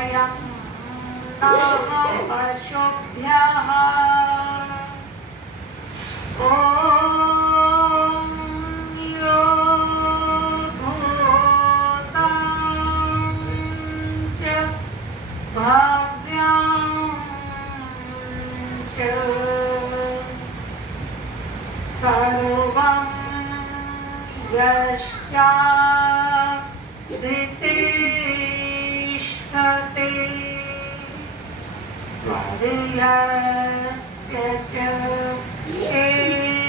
वयं नमः पशुभ्यः। ॐ यो भूतं च भव्यं च सर्वं यश्चादितिष्ठते स्वर्यस्य च केवलं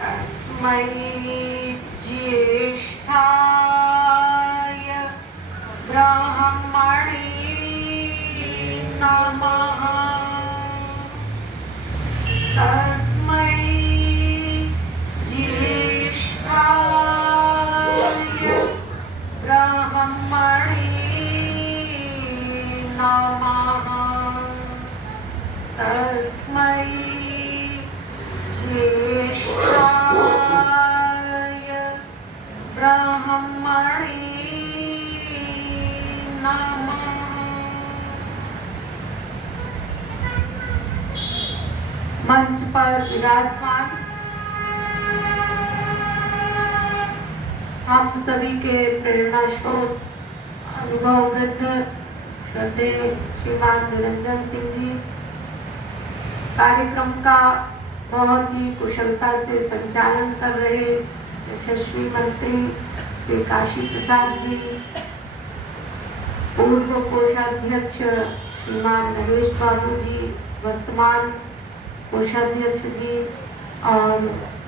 तस्मै ज्येष्ठाय ब्रह्मणे नमः। तस्मै ज्येष्ठाय ब्रह्मणे नमः। तस्मै ज्येष्ठाय ब्रह्मणे नमः। मंच पर विराजमान हम सभी के प्रेरणा स्रोत अनुभव वृद्ध श्रद्धेय श्रीमान निरंजन सिंह जी, कार्यक्रम का बहुत ही कुशलता से संचालन कर रहे यशस्वी मंत्री श्री काशी प्रसाद जी, पूर्व कोषाध्यक्ष श्रीमान नरेश बाबू जी, वर्तमान कोषाध्यक्ष जी, और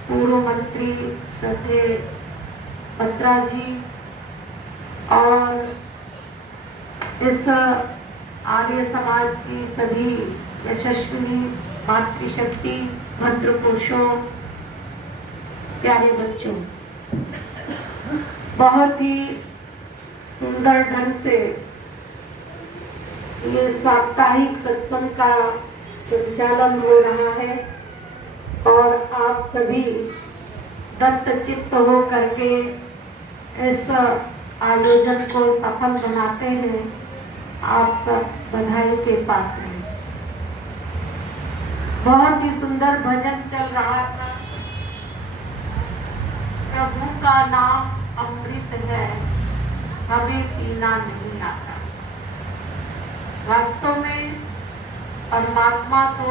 पूर्व मंत्री श्रद्धेय पत्रा जी, और इस आर्य समाज की सभी यशस्विनी मातृशक्ति मंत्रकोशों, प्यारे बच्चों, बहुत ही सुंदर ढंग से ये साप्ताहिक सत्संग का संचालन हो रहा है और आप सभी दत्त चित्त हो करके इस आयोजन को सफल बनाते हैं। आप सब बधाई के पात्र हैं। बहुत ही सुंदर भजन चल रहा था। प्रभु का नाम अमृत है, हमें पीना नहीं आता। वास्तव में परमात्मा तो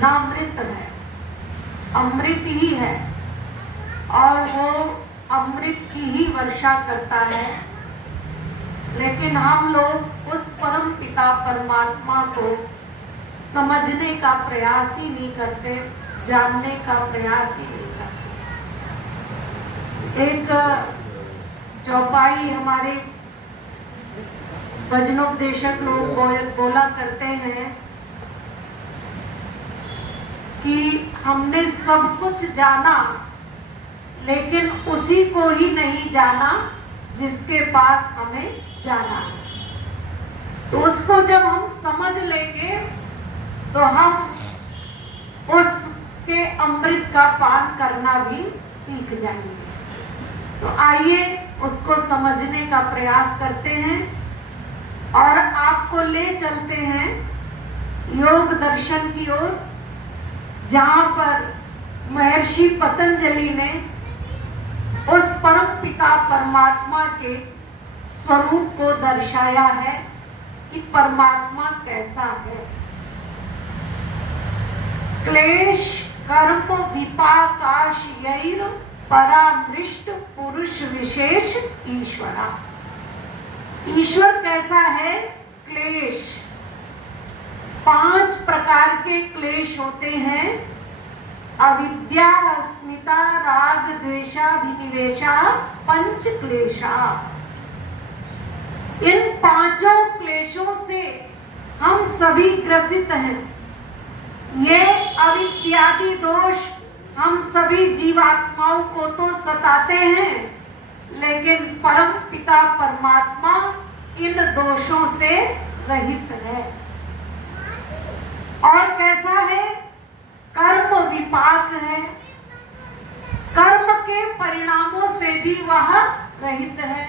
नामृत है, अमृत ही है, और वो अमृत की ही वर्षा करता है। लेकिन हम लोग उस परम पिता परमात्मा को समझने का प्रयास ही नहीं करते, जानने का प्रयास ही नहीं करते। एक चौपाई हमारे भजनोपदेशक लोग बोला करते हैं कि हमने सब कुछ जाना, लेकिन उसी को ही नहीं जाना जिसके पास हमें जाना है। तो उसको जब हम समझ लेंगे तो हम उसके अमृत का पान करना भी सीख जाएंगे। तो आइए उसको समझने का प्रयास करते हैं और आपको ले चलते हैं योग दर्शन की ओर, जहां पर महर्षि पतंजलि ने उस परम पिता परमात्मा के स्वरूप को दर्शाया है कि परमात्मा कैसा है। क्लेश कर्म विपाकाशयैर परामृष्ट पुरुष विशेष ईश्वरा। ईश्वर कैसा है? क्लेश, 5 प्रकार के क्लेश होते हैं। अविद्या, अस्मिता, राग, द्वेषाभिनिवेशा, पंच क्लेशा। इन 5 क्लेशों से हम सभी ग्रसित हैं। ये अविद्यादि दोष हम सभी जीवात्माओं को तो सताते हैं, लेकिन परम पिता परमात्मा इन दोषों से रहित है। और कैसा है? कर्म विपाक है, कर्म के परिणामों से भी वह रहित है।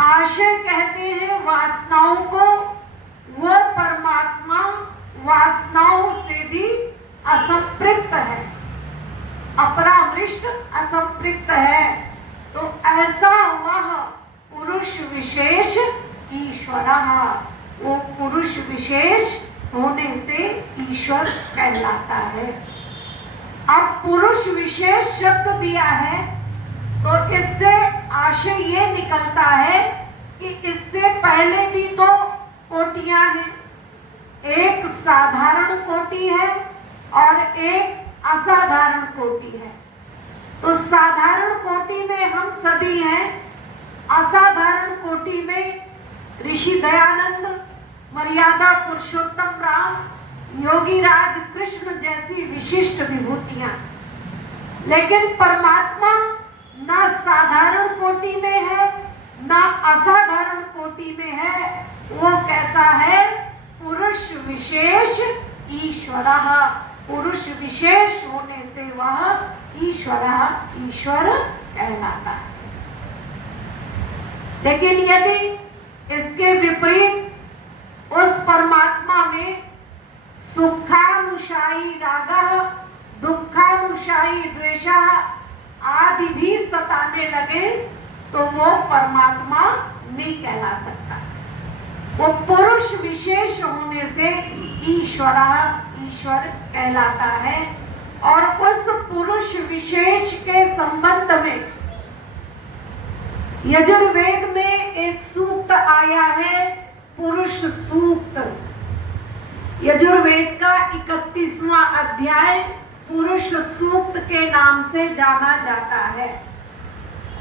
आशय कहते हैं वासनाओं को, वो परमात्मा वासनाओं से भी असंपृक्त है, अपरामृष्ट असंपृक्त है। तो ऐसा वह पुरुष विशेष ईश्वर, वो पुरुष विशेष होने से ईश्वर कहलाता है। अब पुरुष विशेष शब्द दिया है तो इससे आशय ये निकलता है कि इससे पहले भी दो कोटियां हैं, एक साधारण कोटि है और एक असाधारण कोटि है। तो साधारण कोटि में हम सभी हैं, असाधारण कोटि में ऋषि दयानंद, मर्यादा पुरुषोत्तम राम, योगीराज कृष्ण जैसी विशिष्ट विभूतियां। लेकिन परमात्मा ना साधारण कोटि में है ना असाधारण कोटि में है। वो कैसा है? पुरुष विशेष ईश्वर। पुरुष विशेष होने से वह ईश्वर कहलाता है। लेकिन यदि इसके विपरीत उस परमात्मा में सुखानुशायी रागः, दुखानुशायी द्वेषः आदि भी सताने लगे तो वो परमात्मा नहीं कहला सकता। वो पुरुष विशेष होने से ईश्वर कहलाता है। और उस पुरुष विशेष के संबंध में यजुर्वेद में एक सूक्त आया है, पुरुष सूक्त। यजुर्वेद का 31वां अध्याय पुरुष सूक्त के नाम से जाना जाता है।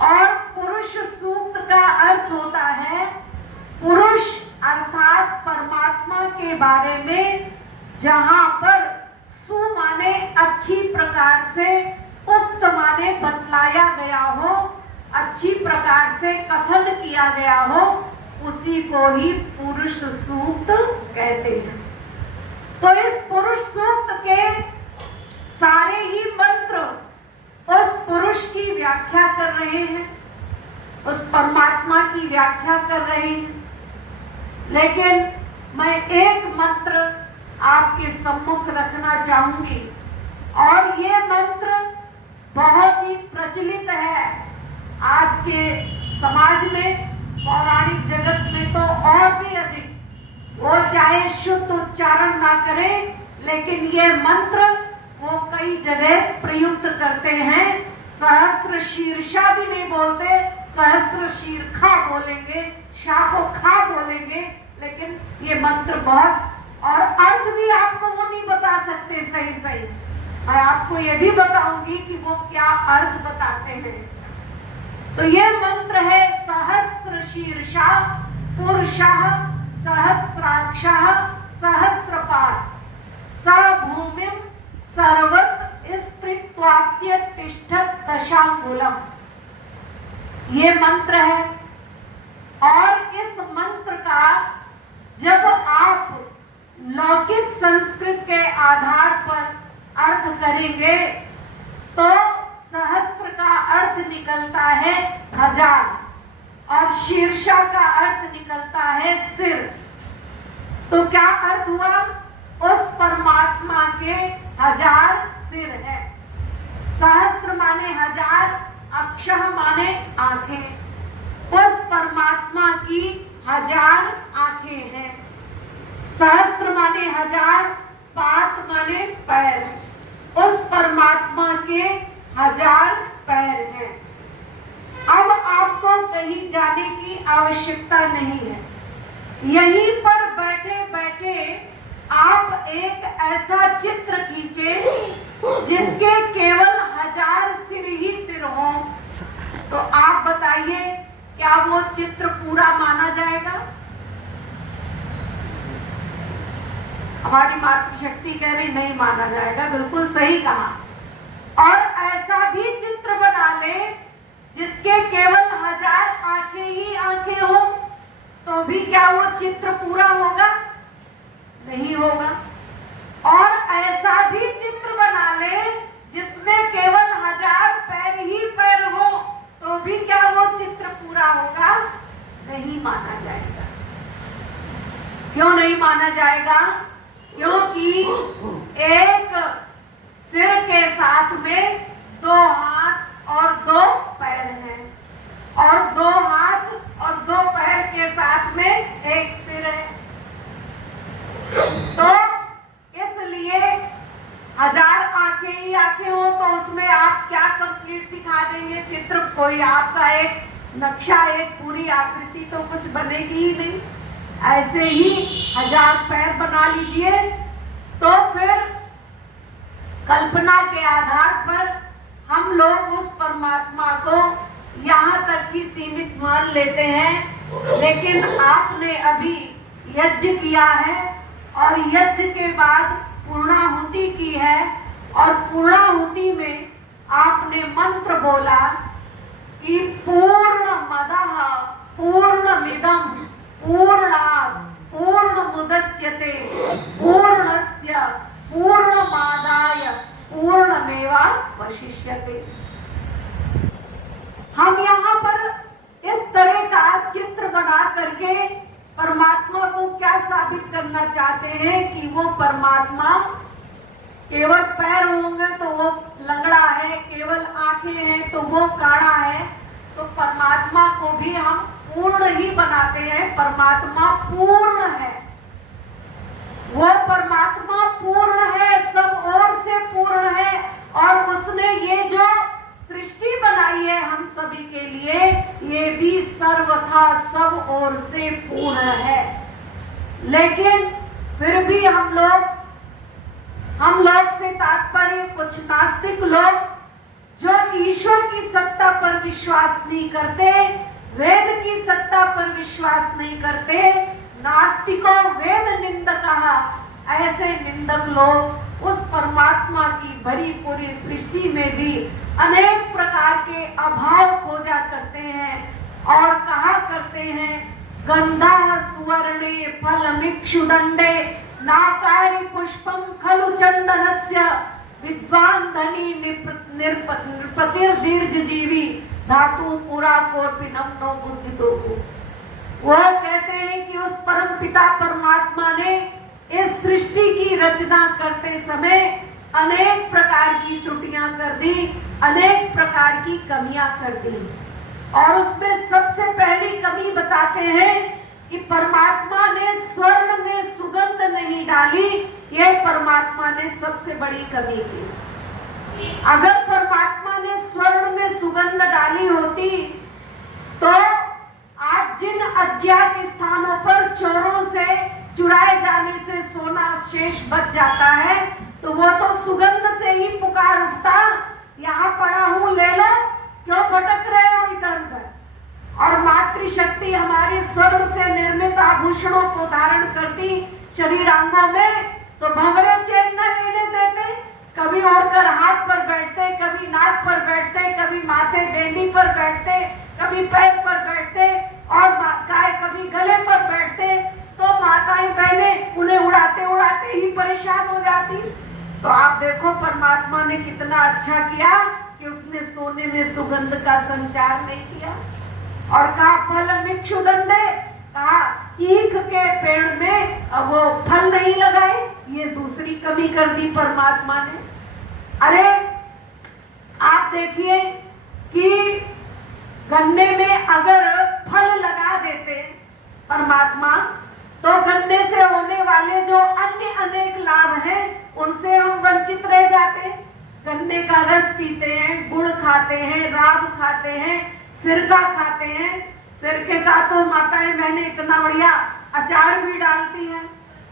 और पुरुष सूक्त का अर्थ होता है पुरुष अर्थात परमात्मा के बारे में जहां पर सु माने अच्छी प्रकार से, उक्त माने बतलाया गया हो, अच्छी प्रकार से कथन किया गया हो, उसी को ही पुरुष सूक्त कहते हैं। तो इस पुरुष सूक्त के सारे ही मंत्र उस पुरुष की व्याख्या कर रहे हैं, उस परमात्मा की व्याख्या कर रहे हैं। लेकिन मैं एक मंत्र आपके सम्मुख रखना चाहूंगी और ये मंत्र बहुत ही प्रचलित है आज के समाज में, पौराणिक जगत में तो और भी अधिक। वो चाहे शुद्ध उच्चारण ना करें, लेकिन ये मंत्र वो कई जगह प्रयुक्त करते हैं। सहस्र शीर्षा भी नहीं बोलते, सहस्र शीर्षा बोलेंगे, शाह को खा बोलेंगे। लेकिन ये मंत्र बहुत, और अर्थ भी आपको वो नहीं बता सकते सही सही। मैं आपको ये भी बताऊंगी कि वो क्या अर्थ बताते हैं इसका। तो ये मंत्र है सहस्र शीर्षा पुरुषः सहस्राक्षः सहस्रपाद स भूमिं सर्वत स्पृत्वात्य तिष्ठत् दशांगुलम। ये मंत्र है। और इस मंत्र का जब आप लौकिक संस्कृत के आधार पर अर्थ करेंगे तो सहस्र का अर्थ निकलता है हजार और शीर्षा का अर्थ निकलता है सिर। तो क्या अर्थ हुआ? उस परमात्मा के हजार सिर है। सहस्र माने हजार, अक्षः माने आंखें। उस परमात्मा की हजार आंखें हैं। सहस्र माने हजार, पात माने पैर। उस परमात्मा के हजार पैर हैं। अब आपको कहीं जाने की आवश्यकता नहीं है। यहीं पर बैठे बैठे आप एक ऐसा चित्र खींचे जिसके केवल हजार सिर ही सिर हो, तो आप बताइए क्या वो चित्र पूरा माना जाएगा? हमारी मातृशक्ति कह रही नहीं माना जाएगा। बिल्कुल सही कहा। और ऐसा भी चित्र बना ले जिसके केवल हजार आंखें ही आंखें हो, तो भी क्या वो चित्र पूरा होगा? नहीं होगा। और ऐसा भी चित्र बना ले जिसमें केवल हजार पैर ही पैर हो, तो भी क्या वो चित्र पूरा होगा? क्यों नहीं माना जाएगा? क्योंकि एक सिर के साथ में 2 हाथ और 2 पैर हैं, और 2 हाथ और 2 पैर के साथ में एक सिर है। तो इसलिए 1000 आंखें ही आंखें हो तो उसमें आप क्या कंप्लीट दिखा देंगे चित्र? कोई आपका एक नक्शा, एक पूरी आकृति तो कुछ बनेगी ही नहीं। ऐसे ही 1000 पैर बना लीजिए तो फिर कल्पना के आधार पर हम लोग उस परमात्मा को यहाँ तक ही सीमित मान लेते हैं। लेकिन आपने अभी यज्ञ किया है और यज्ञ के बाद पूर्णाहुति की है, और पूर्णाहुति में आपने मंत्र बोला कि पूर्णमदः पूर्णमिदं पूर्णात् पूर्णमुदच्यते पूर्णस्य पूर्णमादाय पूर्णमेवावशिष्यते। हम यहाँ पर इस तरह का चित्र बना करके परमात्मा को क्या साबित करना चाहते हैं कि वो परमात्मा केवल पैर होंगे तो वो लंगड़ा है, केवल आंखें हैं तो वो काड़ा है। तो परमात्मा को भी हम पूर्ण ही बनाते हैं। परमात्मा पूर्ण है, वो परमात्मा पूर्ण है, सब ओर से पूर्ण है, और उसने ये जो सृष्टि बनाई है हम सभी के लिए, ये भी सर्वथा सब ओर से पूर्ण है। लेकिन फिर भी हम लोग से तात्पर्य कुछ नास्तिक लोग जो ईश्वर की सत्ता पर विश्वास नहीं करते, वेद की सत्ता पर विश्वास नहीं करते, नास्तिकों वेद निंदकः, ऐसे निंदक लोग उस परमात्मा की भरी पूरी सृष्टि में भी अनेक प्रकार के अभाव खोजा करते हैं और कहा करते हैं गंधा सुवर्णे फलमिक्षुदंडे नाकारी पुष्पम खलु चंदनस्य विद्वान धनी नृपतिर दीर्घजीवी धातु पूरा कोटिनम नो बुद्धितो। वो कहते हैं कि उस परम पिता परमात्मा ने इस सृष्टि की रचना करते समय अनेक प्रकार की त्रुटियां कर दी, अनेक प्रकार की कमियां कर दी, और उसमें सबसे पहली कमी बताते हैं कि परमात्मा ने स्वर्ण में सुगंध नहीं डाली। ये परमात्मा ने सबसे बड़ी कमी की। अगर परमात्मा ने स्वर्ण में सुगंध डाली होती तो आज जिन अज्ञात स्थानों पर चोरों से चुराए जाने से सोना शेष बच जाता है, तो वो तो सुगंध से ही पुकार उठता, यहाँ पड़ा हूँ ले लो, क्यों भटक रहे हो इधर उधर। और मातृशक्ति हमारी स्वर्ण से निर्मित आभूषणों को धारण करती शरीरांगों में, तो भंवरे चैन न लेने देते। कभी ओढ़कर हाथ पर बैठते, कभी नाक पर बैठते, कभी माथे बेंडी पर बैठते, कभी पैर पर बैठते, और कभी गले पर बैठते। तो माताएं बहनें उन्हें उड़ाते उड़ाते ही परेशान हो जाती। तो आप देखो परमात्मा ने कितना अच्छा किया कि उसने सोने में सुगंध का संचार नहीं किया। और कहा फलमिक्षुदंडे, कहा ईख के पेड़ में अब वो फल नहीं लगाए, ये दूसरी कमी कर दी परमात्मा ने। अरे आप देखिए कि गन्ने में अगर फल लगा देते परमात्मा, तो गन्ने से होने वाले जो अन्य अनेक लाभ हैं उनसे हम वंचित रह जाते। गन्ने का रस पीते हैं, गुड़ खाते हैं, राब खाते हैं, सिरका खाते हैं। सिरके का तो माताएं बहनें इतना बढ़िया अचार भी डालती हैं।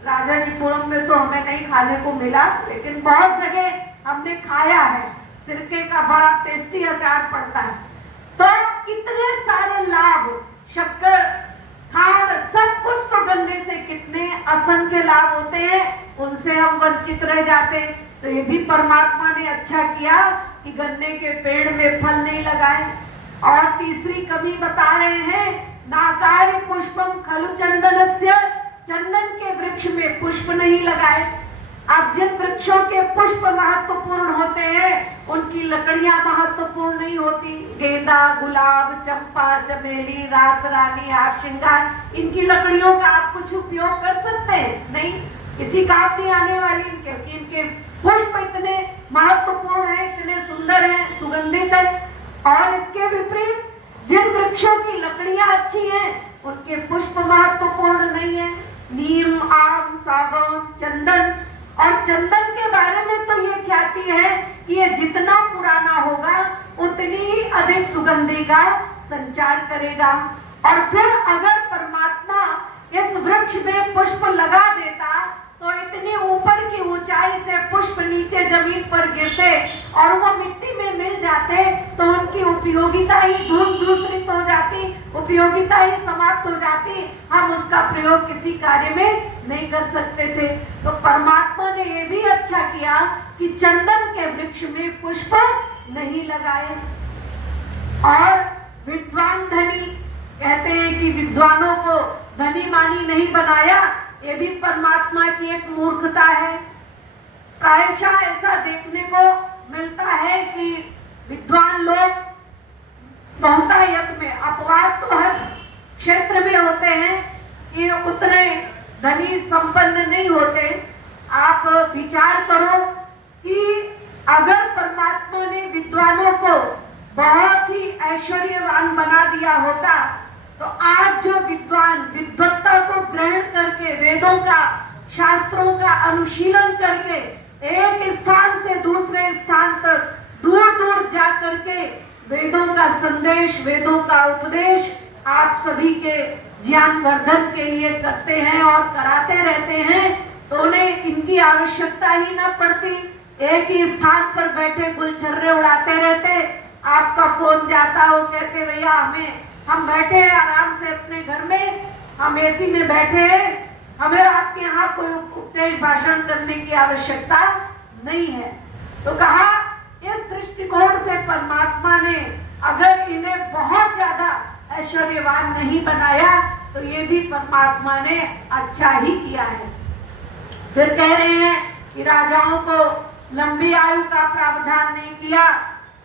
राजा जी पुरम में तो हमें नहीं खाने को मिला, लेकिन बहुत जगह हमने खाया है। सिरके का बड़ा टेस्टी अचार पड़ता है। तो इतने सारे लाभ, शक्कर, खांड, सब कुछ तो गन्ने से कितने असंख्य लाभ होते हैं, उनसे हम वंचित रह जाते। तो ये भी परमात्मा ने अच्छा किया कि गन्ने के पेड़ में फल नहीं लगाए। और तीसरी कमी बता रहे हैं नाकारी पुष्पम खलु चंदनस्य, चंदन के वृक्ष में पुष्प नहीं लगाए। अब जिन वृक्षों के पुष्प महत्वपूर्ण होते हैं उनकी लकड़ियां महत्वपूर्ण नहीं होती। गेंदा, गुलाब, चंपा, चमेली, रात रानी, हार श्रृंगार, इनकी लकड़ियों का आप कुछ उपयोग कर सकते हैं? नहीं, किसी काम नहीं आने वाली, क्योंकि इनके पुष्प इतने महत्वपूर्ण हैं, इतने सुंदर हैं, सुगंधित है। और इसके विपरीत जिन वृक्षों की लकड़ियां अच्छी हैं उनके पुष्प महत्वपूर्ण नहीं है। नीम, आम, सागौन, चंदन। और चंदन के बारे में तो ये ख्याति है कि ये जितना पुराना होगा उतनी ही अधिक सुगंधि का संचार करेगा। और फिर अगर परमात्मा इस वृक्ष में पुष्प लगा देता तो इतनी ऊपर की ऊंचाई से पुष्प नीचे जमीन पर गिरते और वो मिट्टी में मिल जाते तो उनकी उपयोगिता ही धूसरित हो जाती, उपयोगिता ही समाप्त हो जाती, हम उसका प्रयोग किसी कार्य में नहीं कर सकते थे। तो परमात्मा ने ये भी अच्छा किया कि चंदन के वृक्ष में पुष्प नहीं लगाए। और विद्वान धनी, कहते हैं कि विद्वानों को धनी मानी नहीं बनाया, ये भी परमात्मा की एक मूर्खता है। प्रायशः ऐसा देखने को मिलता है कि विद्वान लोग बहुतायत में, अपवाद तो हर क्षेत्र में होते हैं, ये उतने धनी संपन्न नहीं होते। आप विचार करो कि अगर परमात्मा ने विद्वानों को बहुत ही ऐश्वर्यवान बना दिया होता तो आज जो विद्वान विद्वत्ता को ग्रहण करके वेदों का, शास्त्रों का अनुशीलन करके एक स्थान से दूसरे स्थान तक दूर दूर जा करके वेदों का संदेश, वेदों का उपदेश आप सभी के ज्ञान वर्धन के लिए करते हैं और कराते रहते हैं, तो उन्हें इनकी आवश्यकता ही ना पड़ती। एक ही स्थान पर बैठे गुलछर्रे उड़ाते रहते, आपका फोन जाता, वो कहते भैया हम बैठे हैं आराम से अपने घर में, हम एसी में बैठे हैं, हमें आपके यहाँ कोई उपदेश भाषण करने की आवश्यकता नहीं है। तो कहा इस दृष्टिकोण से परमात्मा ने अगर इन्हें बहुत ज्यादा ऐश्वर्यवान नहीं बनाया तो ये भी परमात्मा ने अच्छा ही किया है। फिर कह रहे हैं कि राजाओं को लंबी आयु का प्रावधान नहीं किया,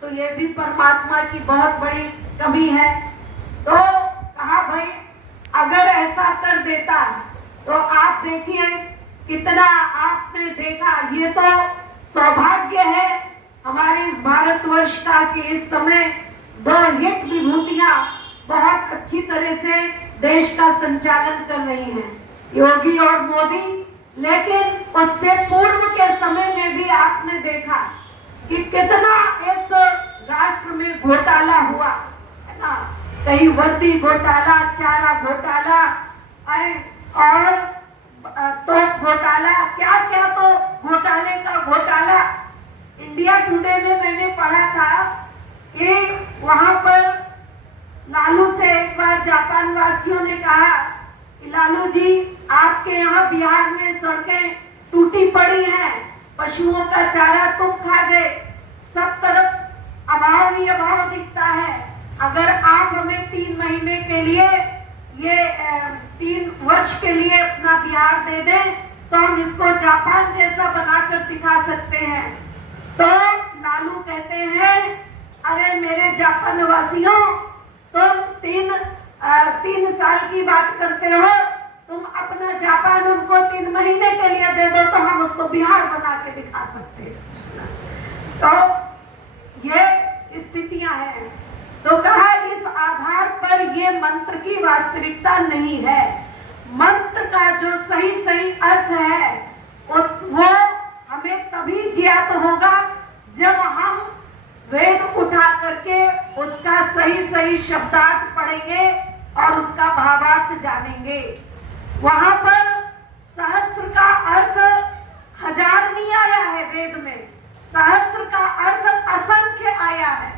तो ये भी परमात्मा की बहुत बड़ी कमी है। तो कहा भाई अगर ऐसा कर देता तो आप देखिए कितना आपने देखा, ये तो सौभाग्य है हमारे इस भारतवर्ष का कि इस समय दो हिट विभूतियां बहुत अच्छी तरह से देश का संचालन कर रही हैं, योगी और मोदी। लेकिन उससे पूर्व के समय में भी आपने देखा कि कितना इस राष्ट्र में घोटाला हुआ है ना, कहीं वर्दी घोटाला, चारा घोटाला और तोप घोटाला, क्या क्या तो घोटाले का घोटाला। इंडिया टुडे में मैंने पढ़ा था कि वहां पर लालू से एक बार जापान वासियों ने कहा कि लालू जी आपके यहाँ बिहार में सड़कें टूटी पड़ी हैं, पशुओं का चारा तुम खा गए, सब तरफ अभाव ही अभाव दिखता है। अगर आप हमें 3 महीने के लिए, ये 3 वर्ष के लिए अपना बिहार दे दें तो हम इसको जापान जैसा बनाकर दिखा सकते हैं। तो लालू कहते हैं अरे मेरे जापान वासियों, तुम 3 साल की बात करते हो, तुम अपना जापान हमको 3 महीने के लिए दे दो तो हम उसको बिहार बना के दिखा सकते हैं। तो ये स्थितियां हैं। तो कहा इस आधार पर ये मंत्र की वास्तविकता नहीं है। मंत्र का जो सही सही अर्थ है वो हमें तभी ज्ञात होगा जब हम वेद उठा करके उसका सही सही शब्दार्थ पढ़ेंगे और उसका भावार्थ जानेंगे। वहां पर सहस्त्र का अर्थ 1000 नहीं आया है वेद में, सहस्त्र का अर्थ असंख्य आया है,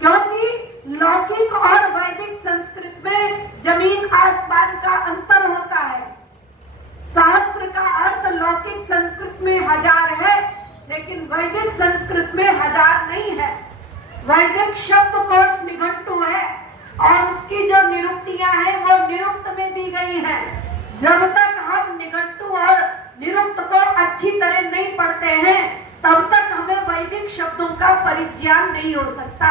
क्योंकि लौकिक और वैदिक संस्कृत में जमीन आसमान का अंतर होता है। सहस्त्र का अर्थ लौकिक संस्कृत में 1000 है, लेकिन वैदिक संस्कृत में 1000 नहीं है। वैदिक शब्दकोश निघंटु है और उसकी जो निरुक्तियां हैं वो निरुक्त में दी गई हैं। जब तक हम निघंटु और निरुक्त को अच्छी तरह नहीं पढ़ते हैं तब तक हमें वैदिक शब्दों का परिज्ञान नहीं हो सकता।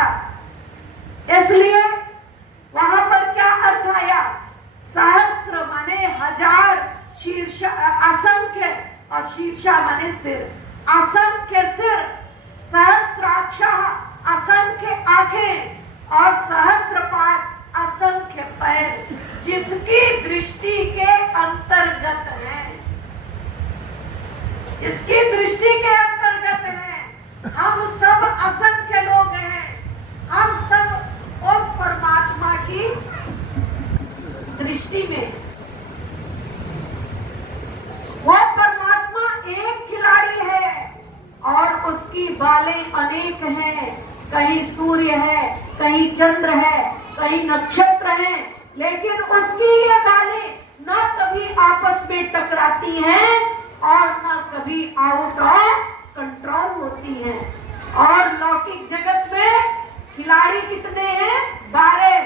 इसलिए वहां पर क्या अर्थ आया? सहस्र माने हजार, शीर्ष असंख्य, और शीर्षा माने सिर। असंख्य सिर, सहस्राक्षः असंख्य आंखें, और सहस्रपाद असंख्य पैर, जिसकी दृष्टि के अंतर्गत है, जिसकी दृष्टि के अंतर्गत है। हम सब असंख्य लोग हैं, हम सब उस परमात्मा की दृष्टि में। वो परमात्मा एक खिलाड़ी है और उसकी बालें अनेक हैं। कहीं सूर्य है, कहीं चंद्र है, कहीं नक्षत्र हैं, लेकिन उसकी ये बालें न कभी आपस में टकराती हैं और न कभी आउट ऑफ कंट्रोल होती हैं। और लौकिक जगत में खिलाड़ी कितने हैं? 12।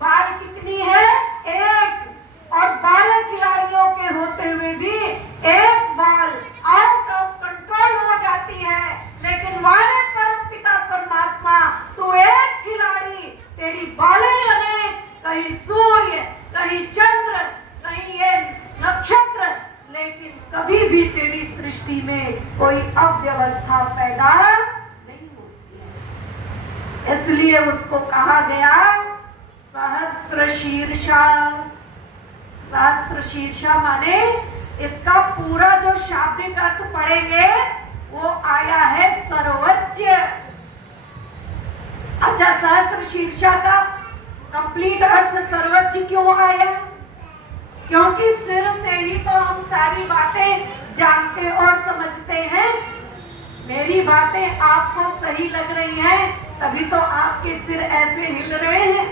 बाल कितनी है? 1। और 12 खिलाड़ियों के होते हुए भी एक बाल आउट ऑफ कंट्रोल हो जाती है। लेकिन वाले परमपिता परमात्मा, तू एक खिलाड़ी, तेरी बालें अनेक, कहीं सूर्य, कहीं चंद्र, कहीं ये नक्षत्र, लेकिन कभी भी तेरी सृष्टि में कोई अव्यवस्था पैदा नहीं होती है। इसलिए उसको कहा गया सहस्र शीर्षा। सहस्र शीर्षा माने इसका पूरा जो शाब्दिक अर्थ पढ़ेंगे वो आया है सर्वोच्च। अच्छा, सहस्र शीर्षा का कंप्लीट अर्थ सर्वोच्च क्यों आया? क्योंकि सिर से ही तो हम सारी बातें जानते और समझते हैं। मेरी बातें आपको सही लग रही हैं तभी तो आपके सिर ऐसे हिल रहे हैं,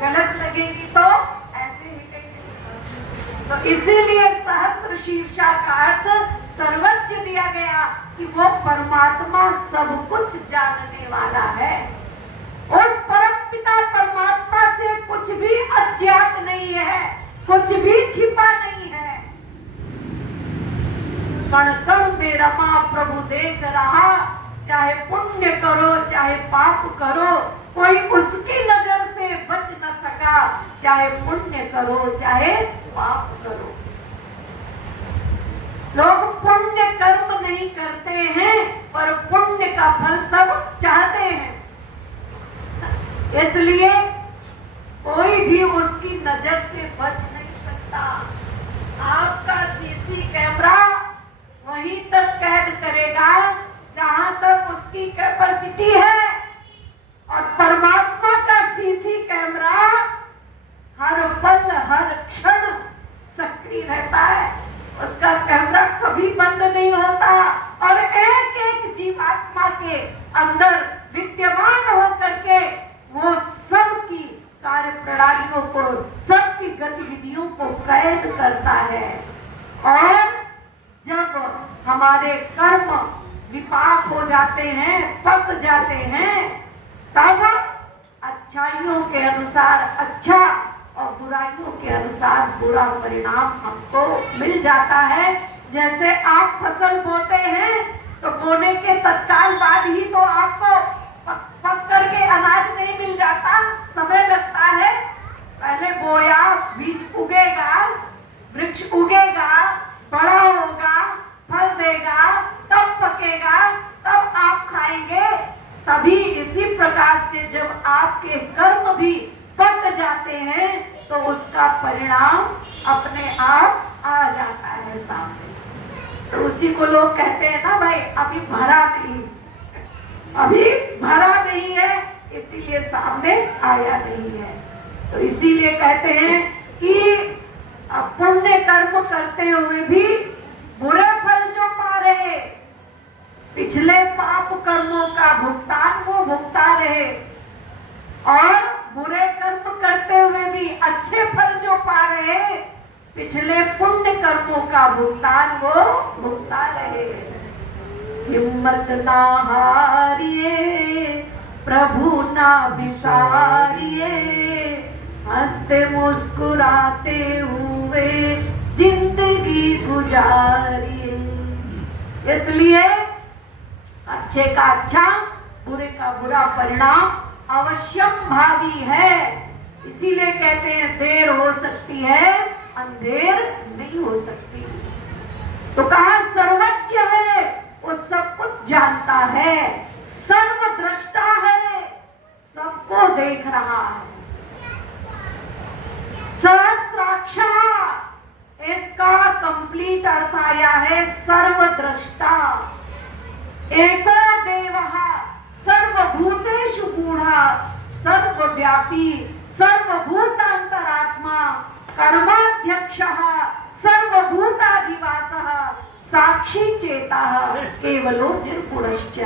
गलत लगेगी तो ऐसे हिलेंगे। तो इसीलिए सहस्र शीर्षा का अर्थ सर्वोच्च दिया गया कि वो परमात्मा सब कुछ जानने वाला है। उस परमपिता परमात्मा से कुछ भी अज्ञात नहीं है, कुछ भी छिपा नहीं है। कण कण में रमा प्रभु देख रहा, चाहे पुण्य करो चाहे पाप करो, कोई उसकी नजर से बच न सका, चाहे पुण्य करो चाहे पाप करो। लोग पुण्य कर्म नहीं करते हैं पर पुण्य का फल सब चाहते हैं। इसलिए कोई भी उसकी नजर से बच नहीं सकता। आपका सीसी कैमरा वहीं तक कैद करेगा जहां तक उसकी कैपेसिटी है, और परमात्मा का सीसी कैमरा हर पल हर क्षण सक्रिय रहता है। उसका कैमरा कभी बंद नहीं होता और एक एक जीवात्मा के अंदर विद्यमान होकर के वो सबकी कार्य प्रणालियों को, सबकी गतिविधियों को कैद करता है। और जब हमारे कर्म विपाक हो जाते हैं, पक जाते हैं, तब अच्छाइयों के अनुसार अच्छा और बुराइयों के अनुसार बुरा परिणाम हमको मिल जाता है। जैसे आप फसल बोते हैं तो बोने के तत्काल बाद ही तो आपको पक करके अनाज नहीं मिल जाता, समय लगता है। पहले बोया, बीज उगेगा, वृक्ष उगेगा, बड़ा होगा, फल देगा, तब पकेगा, तब आप खाएंगे। तभी इसी प्रकार से जब आपके कर्म भी पक जाते हैं तो उसका परिणाम अपने आप आ जाता है सामने। तो उसी को लोग कहते हैं ना, भाई अभी भरा नहीं, अभी भरा नहीं है, इसीलिए सामने आया नहीं है। तो इसीलिए कहते हैं कि पुण्य कर्म करते हुए भी बुरे फल जो पा रहे, पिछले पाप कर्मों का भुगतान वो भुगता रहे, और बुरे कर्म करते हुए भी अच्छे फल जो पा रहे, पिछले पुण्य कर्मों का भुगतान वो भुगता रहे। हिम्मत ना हारिए, प्रभु ना बिसारिए, हंसते मुस्कुराते हुए जिंदगी गुजारिए। इसलिए अच्छे का अच्छा, बुरे का बुरा परिणाम अवश्यम भावी है। इसीलिए कहते हैं देर हो सकती है, अंधेर नहीं हो सकती। तो कहा सर्वज्ञ है, वो सब कुछ जानता है, सर्वद्रष्टा है, सबको देख रहा है। सहस्राक्षा, इसका कंप्लीट अर्थ आया है सर्वद्रष्टा। एको देवः सर्वभूतेषु गूढ़ः सर्वव्यापी सर्वभूतांतरात्मा कर्माध्यक्षः सर्वभूताधिवासः साक्षी चेतः केवलो निर्गुणश्च।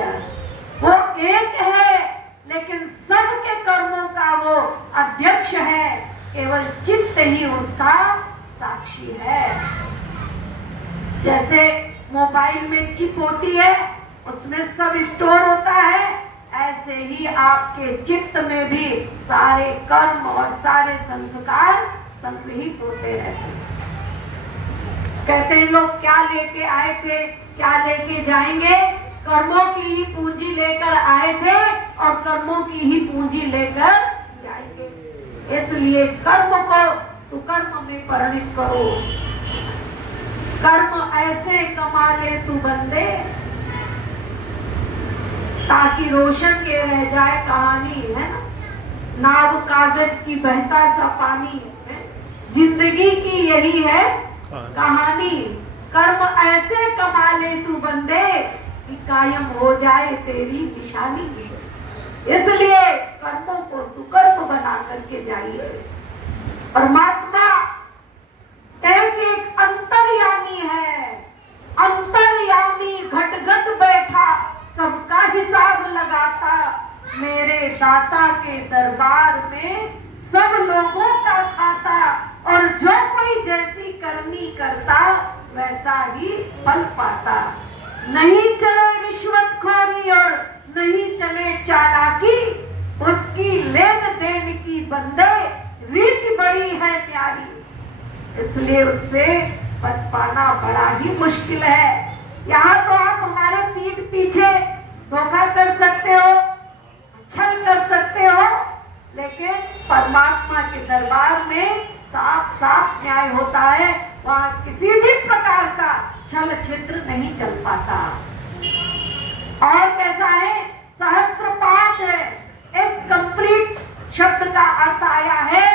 वो एक है लेकिन सबके कर्मों का वो अध्यक्ष है, केवल चित्त ही उसका साक्षी है। जैसे मोबाइल में चिप होती है, उसमें सब स्टोर होता है, ऐसे ही आपके चित्त में भी सारे कर्म और सारे संस्कार संग्रहित होते रहते हैं। कहते हैं लोग क्या लेके आए थे, क्या लेके जाएंगे? कर्मों की ही पूंजी लेकर आए थे और कर्मों की ही पूंजी लेकर जाएंगे। इसलिए कर्म को सुकर्म में परिणित करो। कर्म ऐसे कमा ले तू बंदे, ताकि रोशन के रह जाए कहानी, है ना। नाव कागज की बहता सा पानी है, जिंदगी की यही है कहानी। कर्म ऐसे कमा ले तू बंदे कि कायम हो जाए तेरी निशानी। इसलिए कर्मों को सुकर्म बना करके जाइए। परमात्मा एक एक अंतर्यामी है, अंतर्यामी घट घट बैठा सबका हिसाब लगाता, मेरे दाता के दरबार में सब लोगों का खाता, और जो कोई जैसी करनी करता वैसा ही फल पाता। नहीं चले रिश्वतखोरी और नहीं चले चालाकी, उसकी लेन देन की बंदे रीति बड़ी है प्यारी। इसलिए उससे बच पाना बड़ा ही मुश्किल है। यहाँ तो आप हमारे पीठ पीछे धोखा कर सकते हो, छल कर सकते हो, लेकिन परमात्मा के दरबार में साफ साफ न्याय होता है। वहाँ किसी भी प्रकार का छल छिद्र नहीं चल पाता। और कैसा है? सहस्त्रपाठ है। इस कंप्लीट शब्द का अर्थ आया है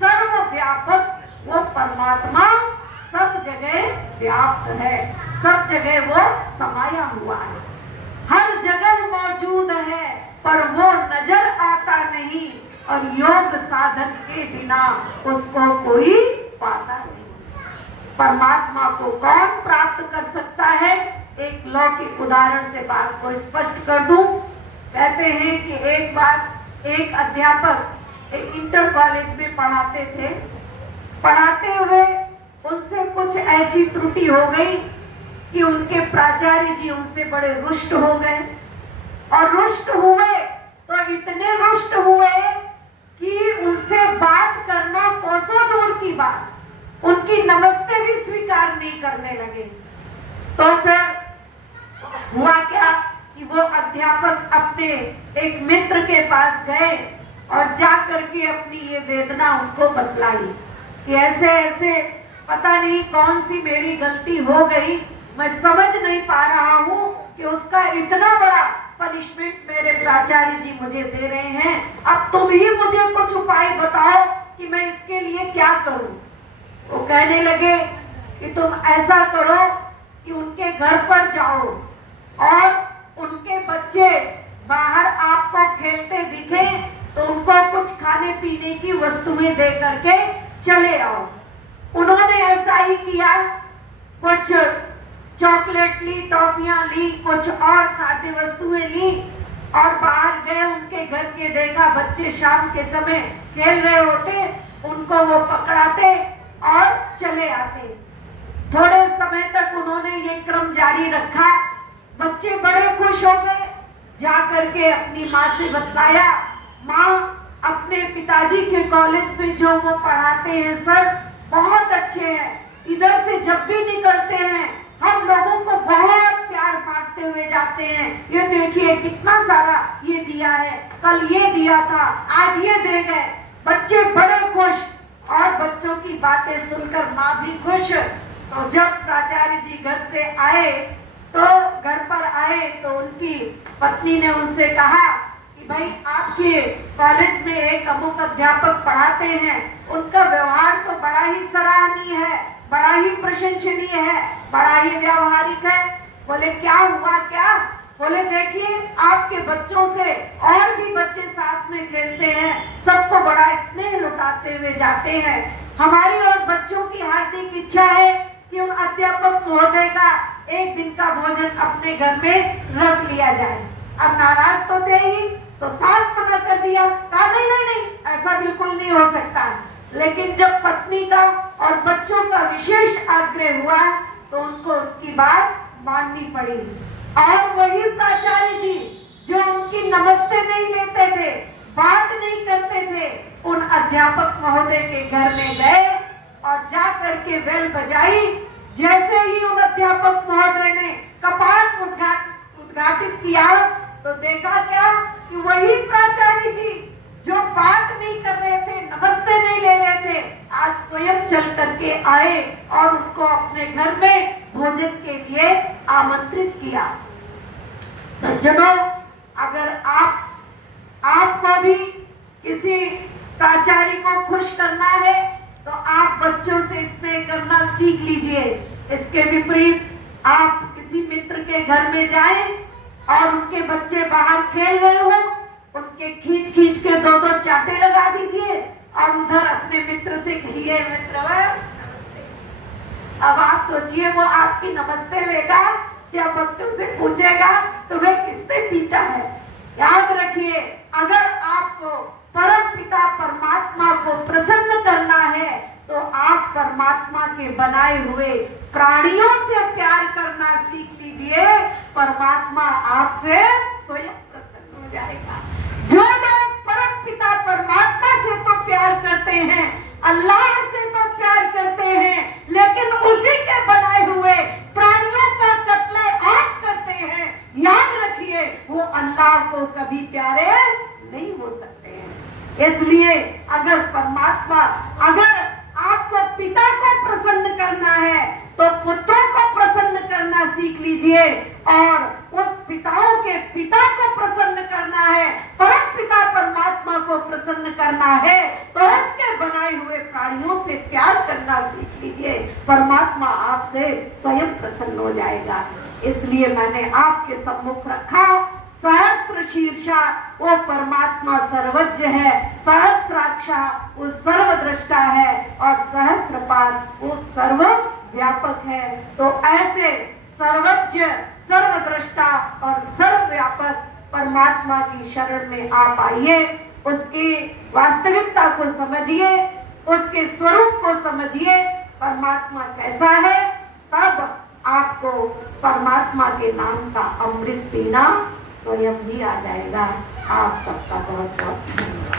सर्वव्यापक। वो परमात्मा सब जगह व्याप्त है, सब जगह वो समाया हुआ है, हर जगह मौजूद है, पर वो नजर आता नहीं, और योग साधन के बिना उसको कोई पाता नहीं। परमात्मा को कौन प्राप्त कर सकता है? एक लौकिक उदाहरण से बात को स्पष्ट कर दूं। कहते हैं कि एक बार एक अध्यापक एक इंटर कॉलेज में पढ़ाते थे। पढ़ाते हुए उनसे कुछ ऐसी त्रुटि हो गई कि उनके प्राचार्य जी उनसे बड़े रुष्ट हो गए, और रुष्ट हुए तो इतने रुष्ट हुए कि उनसे बात करना कोसों दूर की बात, उनकी नमस्ते भी स्वीकार नहीं करने लगे। तो फिर हुआ क्या कि वो अध्यापक अपने एक मित्र के पास गए और जाकर के अपनी ये वेदना उनको बतलाई कि ऐसे ऐसे पता नहीं कौन सी मेरी गलती हो गई, मैं समझ नहीं पा रहा हूँ कि उसका इतना बड़ा पनिशमेंट मेरे प्राचार्य जी मुझे दे रहे हैं। अब तुम ही मुझे कुछ उपाय बताओ कि मैं इसके लिए क्या करूं। वो कहने लगे कि तुम ऐसा करो कि उनके घर पर जाओ और उनके बच्चे बाहर आपको खेलते दिखे तो उनको कुछ खाने पीने की वस्तुएं दे करके चले आओ। उन्होंने ऐसा ही किया, कुछ चॉकलेट ली, टॉफियां ली, कुछ और खाद्य वस्तुएं ली और बाहर गए। उनके घर के देखा बच्चे शाम के समय खेल रहे होते, उनको वो पकड़ाते और चले आते। थोड़े समय तक उन्होंने ये क्रम जारी रखा। बच्चे बड़े खुश हो गए, जा करके अपनी माँ से बतलाया, माँ अपने पिताजी के कॉलेज में जो वो पढ़ाते हैं सर बहुत अच्छे हैं, इधर से जब भी निकलते हैं हम लोगों को बहुत उपहार बांटते हुए जाते हैं। ये देखिए कितना सारा ये दिया है, कल ये दिया था, आज ये दे गए। बच्चे बड़े खुश और बच्चों की बातें सुनकर माँ भी खुश। तो जब प्राचार्य जी घर से आए तो घर पर आए तो उनकी पत्नी ने उनसे कहा कि भाई आपके कॉलेज में एक अमुक अध्यापक पढ़ाते हैं, उनका व्यवहार तो बड़ा ही सराहनीय है, बड़ा ही प्रशंसनीय है, बड़ा ही व्यावहारिक है। बोले क्या हुआ क्या? बोले देखिए आपके बच्चों से और भी बच्चे साथ में खेलते हैं, सबको बड़ा स्नेह लुटाते हुए जाते हैं। हमारी और बच्चों की हार्दिक इच्छा है कि उन अध्यापक महोदय का एक दिन का भोजन अपने घर में रख लिया जाए। अब नाराज तो थे ही, तो साफ मना कर दिया, कहा नहीं नहीं नहीं ऐसा बिल्कुल नहीं हो सकता। लेकिन जब पत्नी का और बच्चों का विशेष आग्रह हुआ तो उनको उनकी बात माननी पड़ी। और वही प्राचार्य जी जो उनकी नमस्ते नहीं लेते थे, बात नहीं करते थे, उन अध्यापक महोदय के घर में गए और जा करके बेल बजाई। जैसे ही उन अध्यापक महोदय ने कपाट उद्घाटित किया तो देखा क्या कि वही प्राचार्य जी जो बात नहीं कर रहे थे, नमस्ते नहीं ले रहे थे, आज स्वयं चल करके आए और उनको अपने घर में भोजन के लिए आमंत्रित किया। सज्जनों, अगर आपको भी किसी प्राचार्य को खुश करना है तो आप बच्चों से स्नेह करना सीख लीजिए। इसके विपरीत आप किसी मित्र के घर में जाएं और उनके बच्चे बाहर खेल रहे हो, उनके खींच खींच के दो दो चाटे लगा दीजिए और उधर अपने मित्र से कहिए मित्र नमस्ते। अब आप सोचिए वो आपकी नमस्ते लेगा या बच्चों से पूछेगा तुम्हें किसने पीटा है? याद रखिए, अगर आपको परम पिता परमात्मा को प्रसन्न करना है तो आप परमात्मा के बनाए हुए प्राणियों से प्यार करना सीख लीजिए। परमात्मा आपसे स्वयं प्रसन्न हो जाएगा। जो लोग परम पिता परमात्मा से तो प्यार करते हैं, अल्लाह से तो प्यार करते हैं, लेकिन उसी के बनाए हुए प्राणियों का कत्ले आम करते हैं, याद रखिए वो अल्लाह को कभी प्यारे नहीं हो सकते हैं। इसलिए अगर आपको पिता को प्रसन्न करना है तो पुत्रों को प्रसन्न करना सीख लीजिए, और उस पिताओं के पिता को प्रसन्न करना है, परम पिता परमात्मा को प्रसन्न करना है तो उसके बनाए हुए प्राणियों से प्यार करना सीख लीजिए। परमात्मा आपसे स्वयं प्रसन्न हो जाएगा। इसलिए मैंने आपके सम्मुख रखा सहस्र शीर्षा वो परमात्मा सर्वज्ञ है, सहस्राक्षा वो सर्वद्रष्टा है और सहस्रपाद वो सर्व व्यापक है। तो ऐसे सर्वज्ञ, सर्वद्रष्टा और सर्वव्यापक परमात्मा की शरण में आप आइए, उसकी वास्तविकता को समझिए, उसके स्वरूप को समझिए, परमात्मा कैसा है, तब आपको परमात्मा के नाम का अमृत पीना स्वयं भी आ जाएगा। आप सबका बहुत बहुत धन्यवाद।